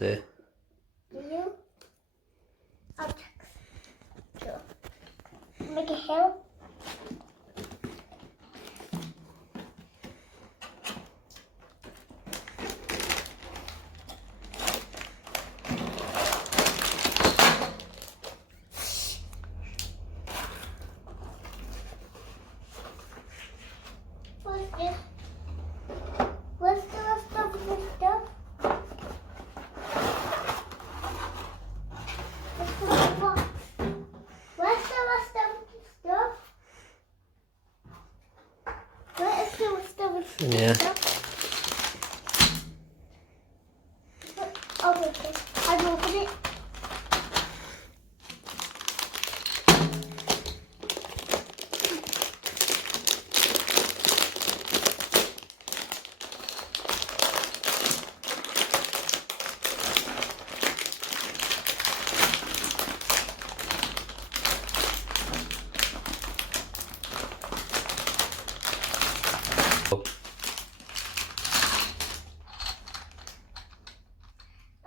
어때? Do you? I'll check. Sure. Make a hill. What's this? What's the rest of this stuff? What's the box? Where's the rest of the stuff? Where is the rest of the Yeah. stuff? Oh, okay. I'll open it.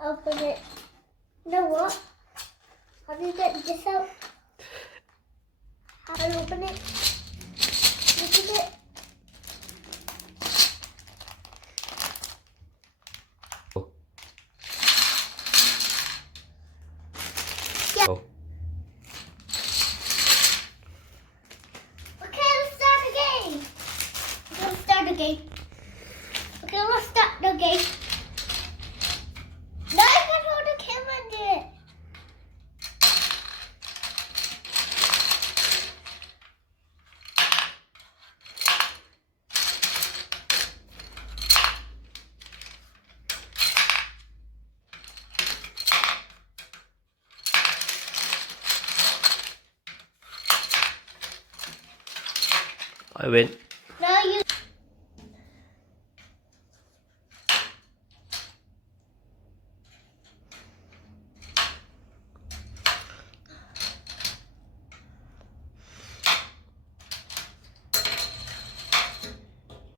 Open it. You know what? How do you get this out? How do you open it? Look at it. Yeah. Oh. Okay, let's start the game. Let's start the game. Okay, let's start the game. No, I can hold the camera and do it. I win. Now you